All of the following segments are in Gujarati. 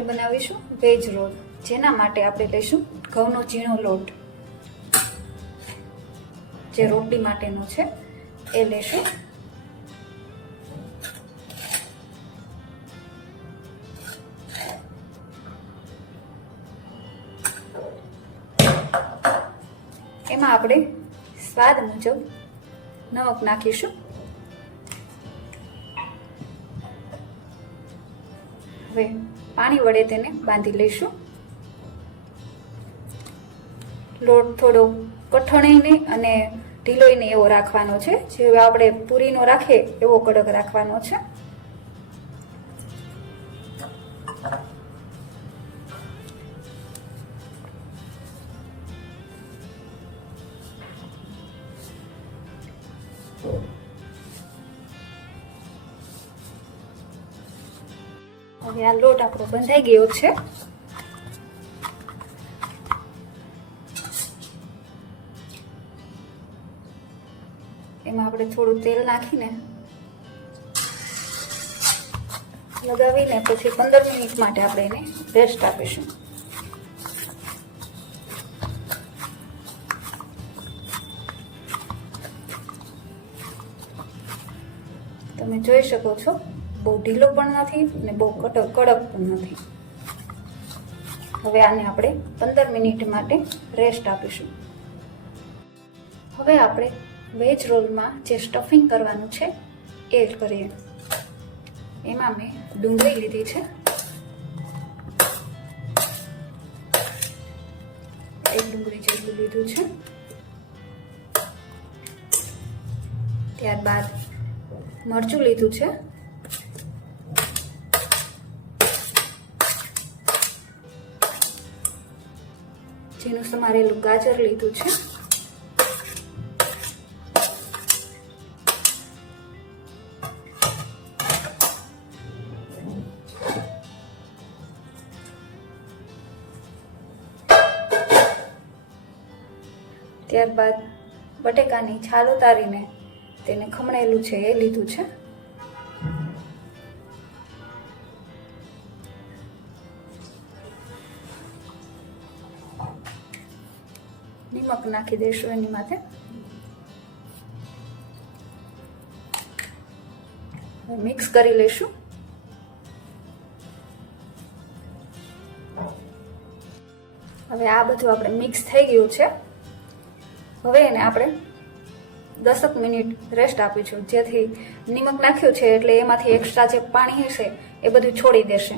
આપણે બનાવીશું વેજ રોલ, જેના માટે આપણે લઈશું ઘઉંનો ઝીણો લોટ, જે રોટલી માટેનો છે એ લઈશું. એમાં આપણે સ્વાદ મુજબ નમક નાખીશું. હવે પાણી વડે તેને બાંધી લઈશું. લોટ થોડો કઠણ નહીં અને ઢીલોય નહીં એવો રાખવાનો છે, જે આપણે પૂરીનો રાખીએ એવો કડક રાખવાનો છે. હવે આ લોટ આપણો બંધાઈ ગયો છે. એમાં આપણે થોડું તેલ નાખીને લગાવીને પછી 15 મિનિટ માટે આપણે એને રેસ્ટ આપીશું. તમે જોઈ શકો છો, બહુ ઢીલો પણ નથી અને બહુ કડક પણ નથી. હવે આને આપણે 15 મિનિટ માટે રેસ્ટ આપીશું. હવે આપણે વેજ રોલમાં જે સ્ટફિંગ કરવાનું છે એ કરીએ. એમાં મેં ડુંગળી લીધી છે, એક ડુંગળી જેટલું લીધું છે. ત્યારબાદ મરચું લીધું છે, ઝીણું સમારેલું ગાજર લીધું છે, ત્યારબાદ બટેકાની છાલ ઉતારીને તેને ખમણેલું છે એ લીધું છે. નિમક નાખી દઈશું એની માથે. મિક્સ કરી લઈશું. હવે આ બધું આપણે મિક્સ થઈ ગયું છે. હવે એને આપણે 10 મિનિટ રેસ્ટ આપીશું, જેથી નિમક નાખ્યું છે એટલે એમાંથી એક્સ્ટ્રા જે પાણી હશે એ બધું છોડી દેશે.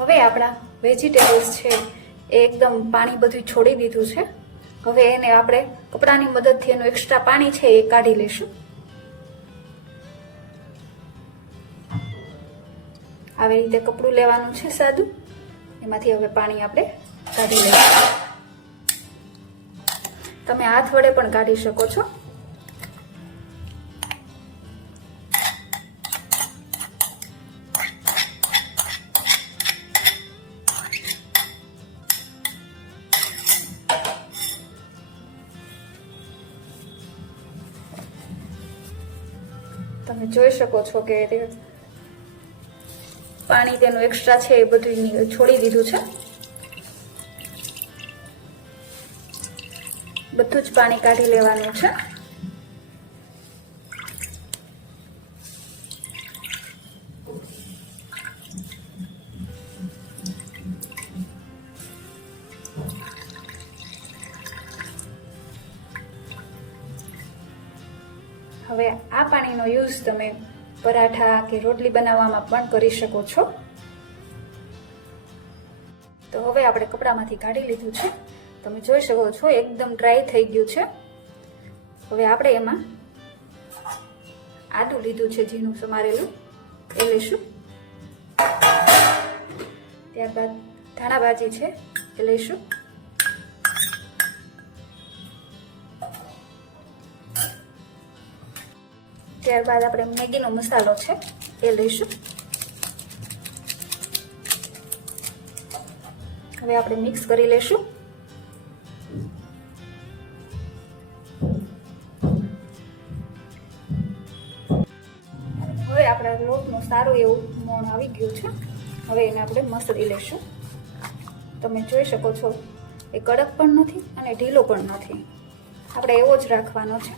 હવે આપણા વેજીટેબલ્સ છે એ એકદમ પાણી બધું છોડી દીધું છે. હવે એને આપણે કપડાની મદદથી એનું એક્સ્ટ્રા પાણી છે એ કાઢી લઈશું. આવી રીતે કપડું લેવાનું છે સાદું, એમાંથી હવે પાણી આપણે કાઢી લઈશું. તમે હાથ વડે પણ કાઢી શકો છો. તમે જોઈ શકો છો કે પાણી તેનું એક્સ્ટ્રા છે એ બધું છોડી દીધું છે. બધું જ પાણી કાઢી લેવાનું છે. હવે આ પાણીનો યુઝ તમે પરાઠા કે રોટલી બનાવવામાં પણ કરી શકો છો. તો હવે આપણે કપડામાંથી કાઢી લીધું છે. તમે જોઈ શકો છો એકદમ ડ્રાય થઈ ગયું છે. હવે આપણે એમાં આદું લીધું છે ઝીણું સમારેલું એ લઈશું. ત્યારબાદ ધાણા ભાજી છે એ લઈશું. ત્યારબાદ આપણે મેગીનો મસાલો છે એ લઈશું. હવે આપણે મિક્સ કરી લઈશું. હવે આપણે આપણા લોટનું સારું એવું મોણ આવી ગયું છે. હવે એને આપણે મસળી લઈશું. તમે જોઈ શકો છો એ કડક પણ નથી અને ઢીલો પણ નથી, આપણે એવો જ રાખવાનો છે.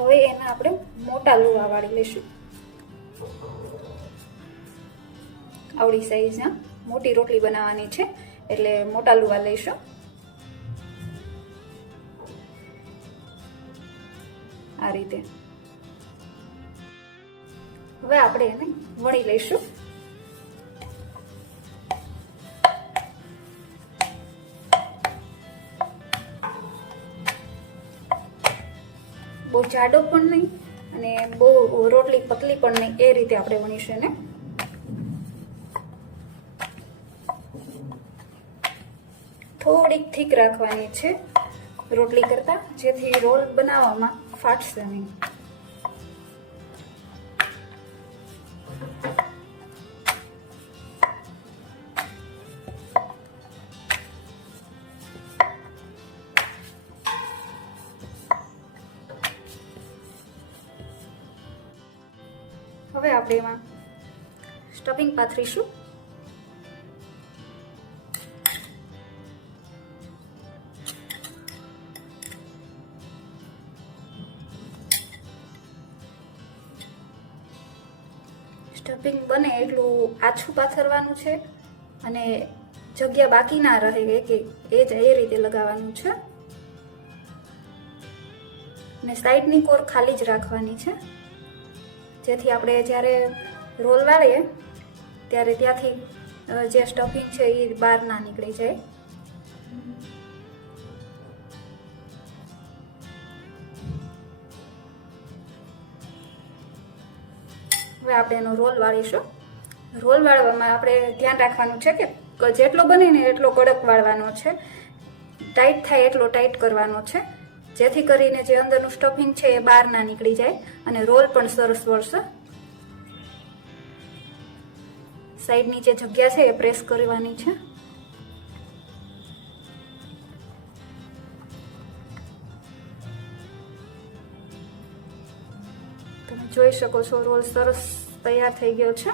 હવે એને આપણે મોટા લુવા વાળી લઈશું. આવડી સાઈઝના મોટી રોટલી બનાવવાની છે એટલે મોટા લુવા લઈશું. આ રીતે હવે આપણે એને વણી લઈશું. બહુ જાડો પણ નહીં અને બહુ રોટલી પતલી પણ નહીં, એ રીતે આપણે વણીશું એને. થોડીક થીક રાખવાની છે રોટલી કરતા, જેથી રોલ બનાવવામાં ફાટશે નહીં. હવે આપણે એમાં સ્ટફિંગ પાથરીશું. સ્ટફિંગ બને એટલું આછું પાથરવાનું છે અને જગ્યા બાકી ના રહે કે એ રીતે લગાવવાનું છે. અને સાઈડની કોર ખાલી જ રાખવાની છે, જેથી આપણે જ્યારે રોલ વાળીએ ત્યારે ત્યાંથી જે સ્ટફિંગ છે એ બહાર ના નીકળી જાય. હવે આપણે એનો રોલ વાળીશું. રોલ વાળવામાં આપણે ધ્યાન રાખવાનું છે કે જેટલો બને ને એટલો કડક વાળવાનો છે, ટાઈટ થાય એટલો ટાઈટ કરવાનો છે, જેથી કરીને જે અંદરનું સ્ટફિંગ છે એ બહાર ના નીકળી જાય અને રોલ પણ સરસ વળશે. સાઈડની જે જગ્યા છે એ પ્રેસ કરવાની છે. તમે જોઈ શકો છો રોલ સરસ તૈયાર થઈ ગયો છે.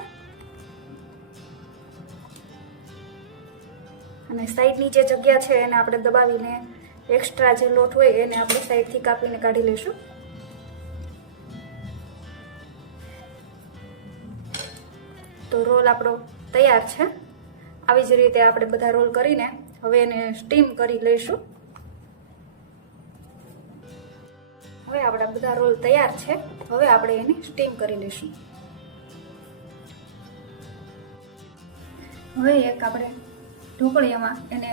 અને સાઈડની જે જગ્યા છે એને આપણે દબાવીને એક્સ્ટ્રા જે લોટ હોય એને આપણે સાઈડથી કાપીને કાઢી લઈશું. તો રોલ આપણો તૈયાર છે. આવી જ રીતે આપણે બધા રોલ કરીને હવે એને સ્ટીમ કરી લઈશું. હવે આપણા બધા રોલ તૈયાર છે. હવે આપણે એને સ્ટીમ કરી લઈશું. હવે એક આપણે ઢોકળિયામાં એને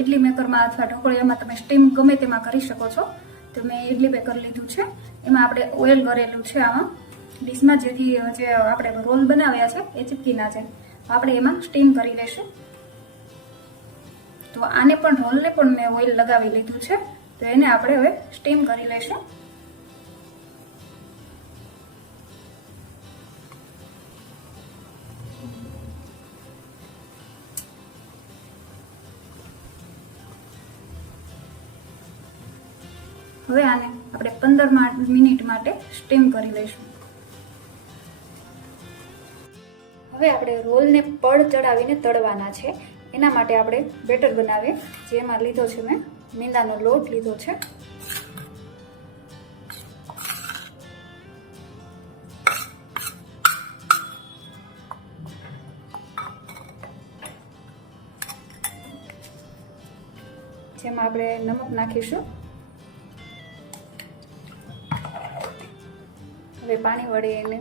ઇડલી મેકરમાં અથવા ઢોકળિયામાં તમે સ્ટીમ ગમે તેમાં કરી શકો છો. તો મેં ઇડલી મેકર લીધું છે, એમાં આપણે ઓઇલ કરેલું છે આમાં ડીશમાં, જેથી જે આપણે રોલ બનાવ્યા છે એ ચીપકી ના જાય. આપણે એમાં સ્ટીમ કરી લઈશું. તો આને પણ રોલને પણ મેં ઓઇલ લગાવી લીધું છે, તો એને આપણે હવે સ્ટીમ કરી લઈશું. હવે આને આપણે 15 મિનિટ માટે સ્ટીમ કરી લઈશું. હવે આપણે રોલને પડ ચડાવીને તળવાના છે. એના માટે આપણે બેટર બનાવીએ. જેમાં લીધો છે મેં મેંદાનો લોટ લીધો છે. જેમાં આપણે નમક નાખીશું. હવે પાણી વડે એને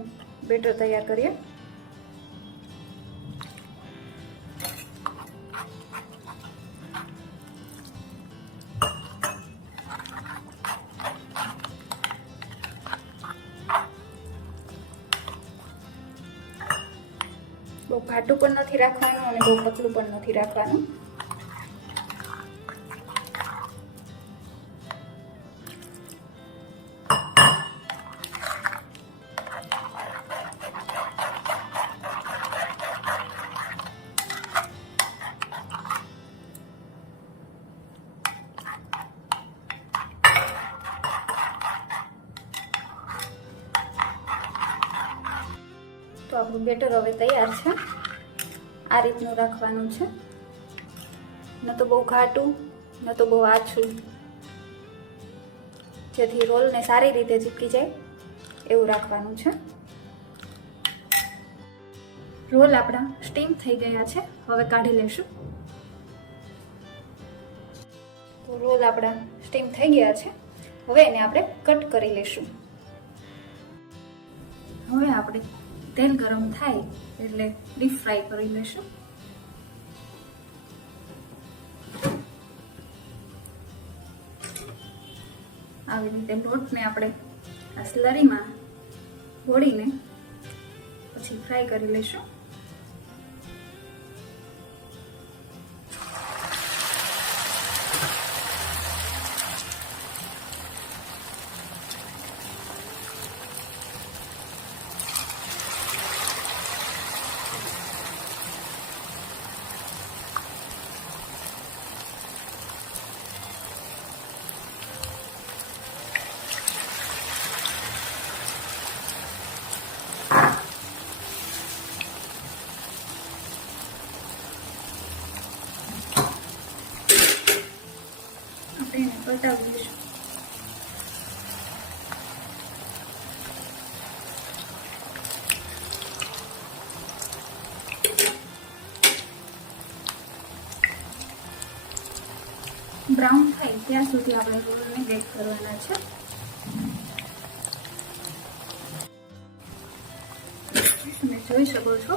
બેટર તૈયાર કરીએ. બહુ ઘાટું પણ નથી રાખવાનું અને બહુ પતલું પણ નથી રાખવાનું. તો આપણું બેટર હવે તૈયાર છે. આ રીતનું રાખવાનું છે, ન તો બહુ ઘાટું ન તો બહુ આછું, જેથી રોલને સારી રીતે ચીપકી જાય એવું રાખવાનું છે. રોલ આપણા સ્ટીમ થઈ ગયા છે, હવે કાઢી લેશું. તો રોલ આપણા સ્ટીમ થઈ ગયા છે, હવે એને આપણે કટ કરી લેશું. હવે આપણે તેલ ગરમ થાય એટલે ડીપ ફ્રાય કરી લેશું. આવી રીતે લોટને આપણે આ સ્લરીમાં બોળીને પછી ફ્રાય કરી લઈશું. એને પલટાવી દઈશું. બ્રાઉન થાય ત્યાં સુધી આપણે રોલને બેક કરવાના છે. તમે જોઈ શકો છો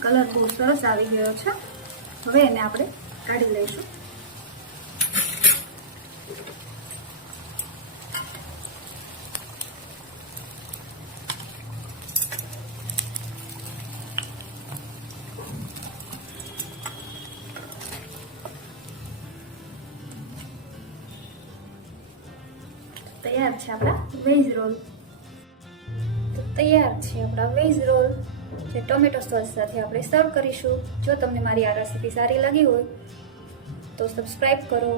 કલર બહુ સરસ આવી ગયો છે. હવે એને આપણે કાઢી લઈશું. તૈયાર છે આપણા વેજ રોલ. તો તૈયાર છે આપણા વેજ રોલ, જે ટોમેટો સોસ સાથે આપણે સર્વ કરીશું. જો તમને મારી આ રેસીપી સારી લાગી હોય તો સબસ્ક્રાઈબ કરો,